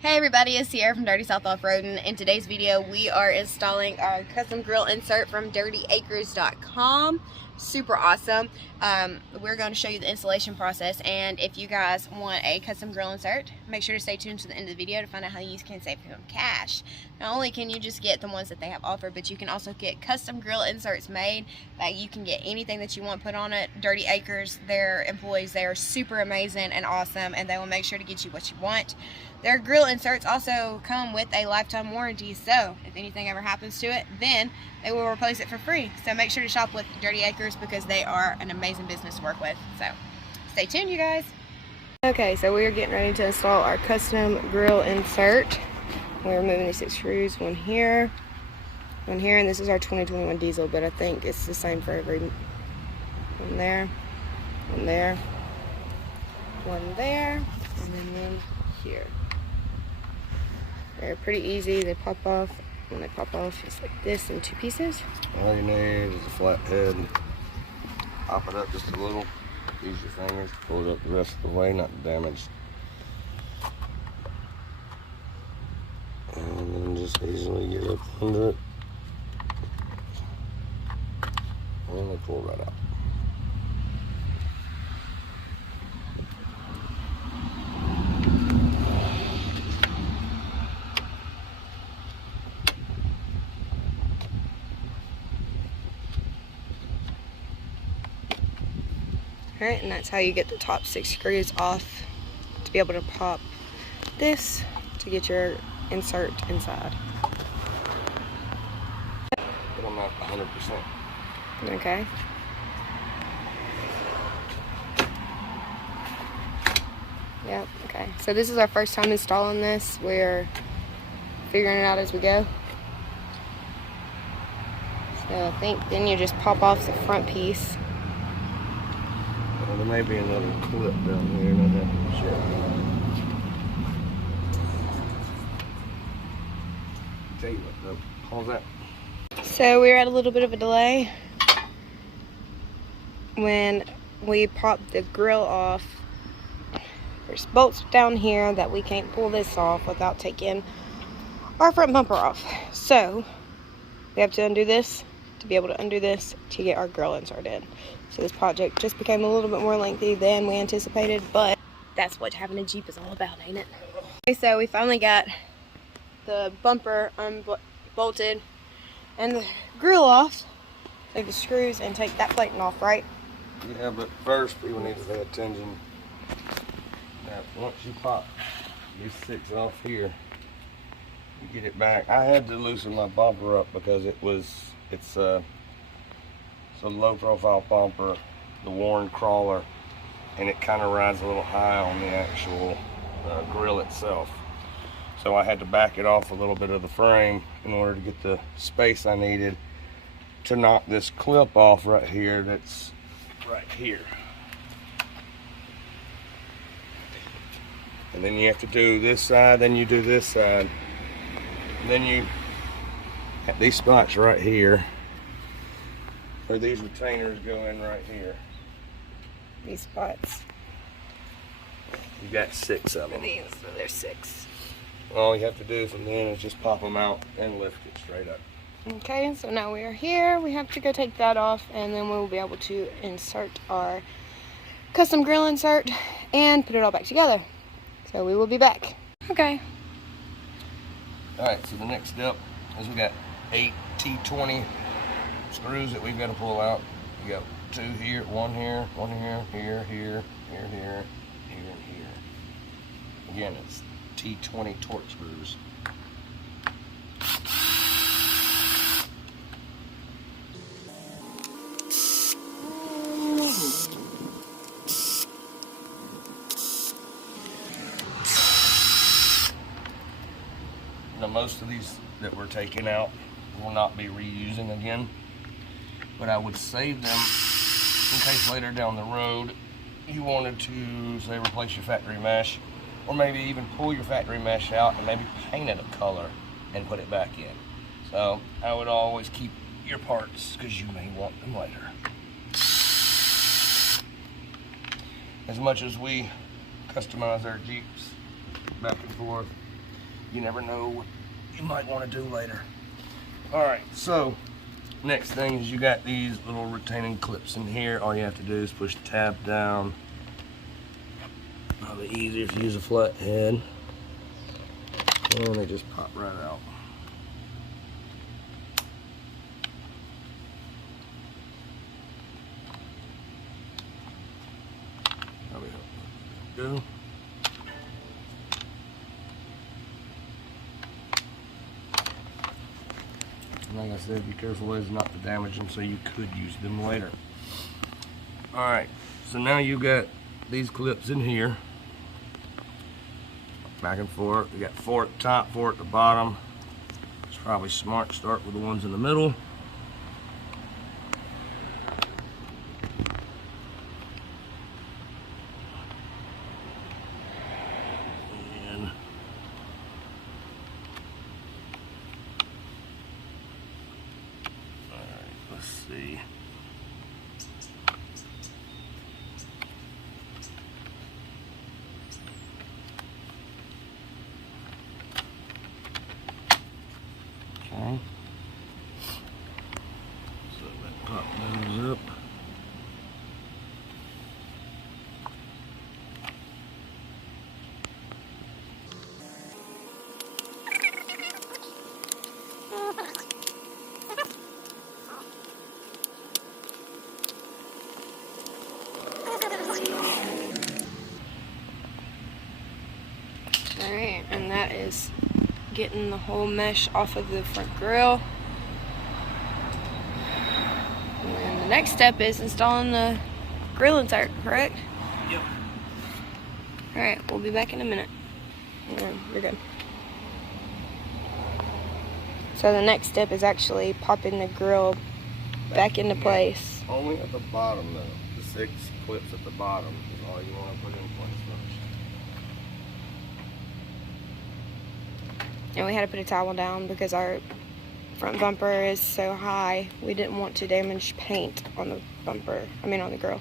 Hey everybody, it's Sierra from Dirty South Offroading. In today's video, we are installing our custom grill insert from dirtyacres.com. Super awesome. We're going to show you the installation process, and if you guys want a custom grill insert, make sure to stay tuned to the end of the video to find out how you can save some cash. Not only can you just get the ones that they have offered, but you can also get custom grill inserts made. Like, you can get anything that you want put on it. Dirty Acres, their employees, they are super amazing and awesome, and they will make sure to get you what you want. Their grill inserts also come with a lifetime warranty, so if anything ever happens to it, then they will replace it for free. So make sure to shop with Dirty Acres because they are an amazing business to work with. So stay tuned, you guys. Okay, so we are getting ready to install our custom grill insert. We're removing the 6 screws, one here, and this is our 2021 diesel, but I think it's the same for every one there, one there, one there, and then one here. They're pretty easy. They pop off. When they pop off, it's like this in 2 pieces. All you need is a flat head. Pop it up just a little. Use your fingers. Pull it up the rest of the way, not damaged. And then just easily get up under it. And they pull right out. Alright, and that's how you get the top 6 screws off to be able to pop this to get your insert inside. But I'm not 100%. Okay. Yep, okay. So this is our first time installing this. We're figuring it out as we go. So I think then you just pop off the front piece. Well, there may be another clip down here and I have to check. Tell you what though, pause that. So we're at a little bit of a delay. When we pop the grill off, there's bolts down here that we can't pull this off without taking our front bumper off. So we have to undo this to be able to undo this to get our grill inserted. So this project just became a little bit more lengthy than we anticipated, but that's what having a Jeep is all about, ain't it? Okay, so we finally got the bumper unbolted and the grill off. Take the screws and take that plating off, right? Yeah, but first people need to pay attention. Now, once you pop these 6 off here, you get it back. I had to loosen my bumper up because it's a low profile bumper, the worn crawler, and it kind of rides a little high on the actual grill itself. So I had to back it off a little bit of the frame in order to get the space I needed to knock this clip off right here that's right here. And then you have to do this side, then you do this side. And then you have these spots right here where these retainers go in right here. These spots. You got 6 of them. These, so there's 6. All you have to do from then is just pop them out and lift it straight up. Okay, so now we are here. We have to go take that off, and then we'll be able to insert our custom grill insert and put it all back together. So we will be back. Okay. Alright, so the next step is we got 8 T20 screws that we've got to pull out. We got 2 here, 1 here, 1 here, here, here, here, here, here, and here. Again, it's T20 torque screws. Now, most of these that we're taking out will not be reusing again, but I would save them in case later down the road you wanted to, say, replace your factory mesh, or maybe even pull your factory mesh out and maybe paint it a color and put it back in. So I would always keep your parts because you may want them later. As much as we customize our Jeeps back and forth, you never know what you might want to do later. All right, so next thing is you got these little retaining clips in here. All you have to do is push the tab down. Probably easier if you use a flat head. And they just pop right out. Go. Like I said, be careful as not to damage them, so you could use them later. Alright, so now you got these clips in here. Back and forth. You got 4 at the top, 4 at the bottom. It's probably smart to start with the ones in the middle. See. Okay. So that pop those up. Alright, and that is getting the whole mesh off of the front grille. And then the next step is installing the grill insert, correct? Yep. Alright, we'll be back in a minute. You're good. So the next step is actually popping the grill back into place. Only at the bottom though. The 6 clips at the bottom is all you want to put in place first. And we had to put a towel down because our front bumper is so high. We didn't want to damage paint on the bumper, on the grill.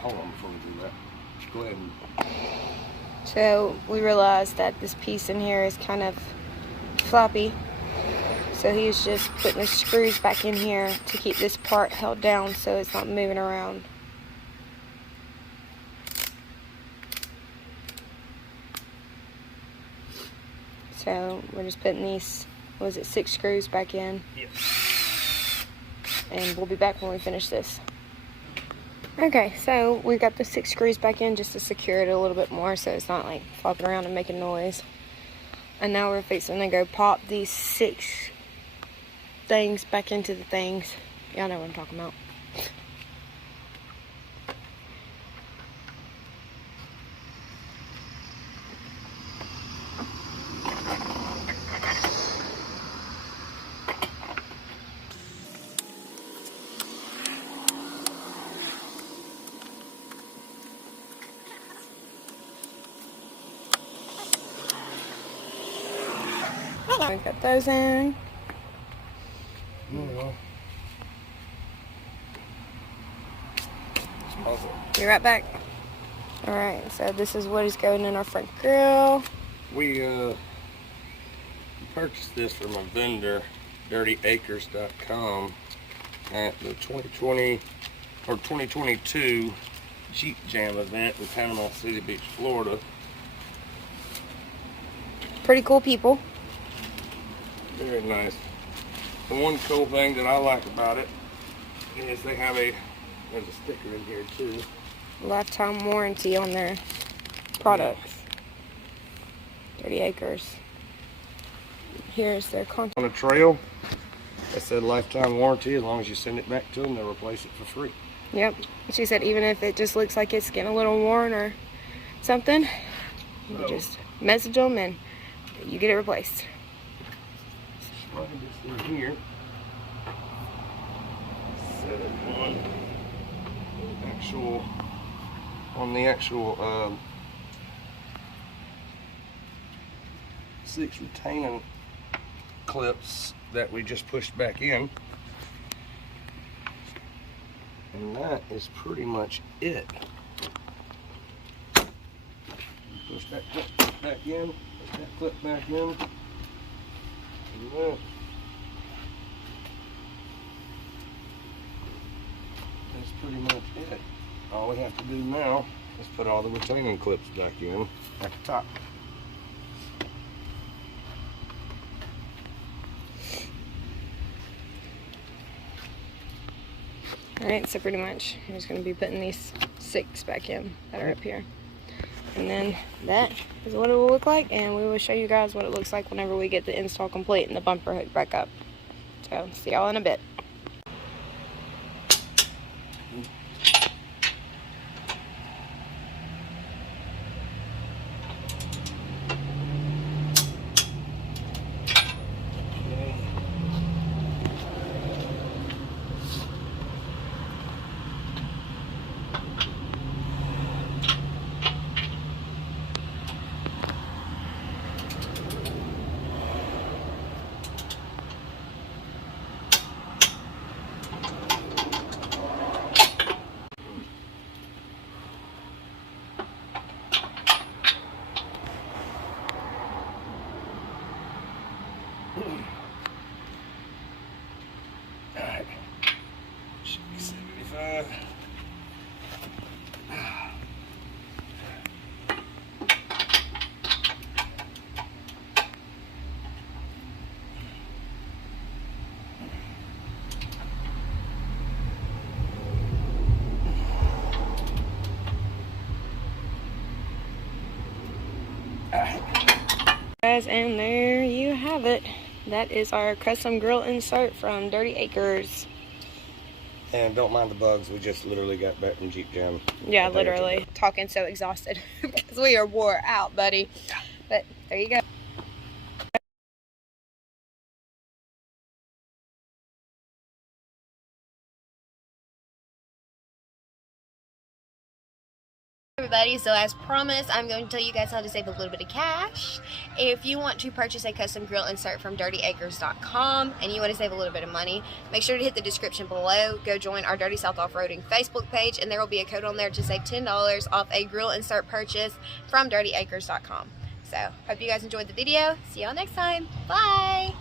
Hold on before we do that. Go ahead and... So we realized that this piece in here is kind of floppy. So he's just putting the screws back in here to keep this part held down so it's not moving around. So we're just putting these, was it 6 screws back in? Yes. And we'll be back when we finish this. Okay, so we got the 6 screws back in just to secure it a little bit more so it's not like flopping around and making noise. And now we're fixing to go pop these 6 things back into the things. Y'all know what I'm talking about. We got those in. Be right back. Alright, so this is what is going in our front grille. We purchased this from a vendor, dirtyacres.com, at the 2020 or 2022 Jeep Jam event in Panama City Beach, Florida. Pretty cool people. Very nice. The one cool thing that I like about it is they have there's a sticker in here too. Lifetime warranty on their products. 30 acres. Here's their contact. On a trail, it said lifetime warranty. As long as you send it back to them, they'll replace it for free. Yep. She said even if it just looks like it's getting a little worn or something, you just message them and you get it replaced. Plug this in here. set it on the actual 6 retaining clips that we just pushed back in. And that is pretty much it. Push that clip back in, push that clip back in. And that's pretty much it. All we have to do now is put all the retaining clips back in at the top. Alright, so pretty much I'm just going to be putting these 6 back in that are up here. And then that is what it will look like, and we will show you guys what it looks like whenever we get the install complete and the bumper hooked back up. So, see y'all in a bit. Alright, should be 75. Guys, and there you have it. That is our custom grill insert from Dirty Acres. And don't mind the bugs, we just literally got back from Jeep Jam. Yeah, literally. Talking so exhausted because we are wore out, buddy. But there you go. Everybody, so as promised, I'm going to tell you guys how to save a little bit of cash. If you want to purchase a custom grill insert from dirtyacres.com and you want to save a little bit of money, make sure to hit the description below. Go join our Dirty South Offroading Facebook page, and there will be a code on there to save $10 off a grill insert purchase from dirtyacres.com. So, hope you guys enjoyed the video. See y'all next time. Bye!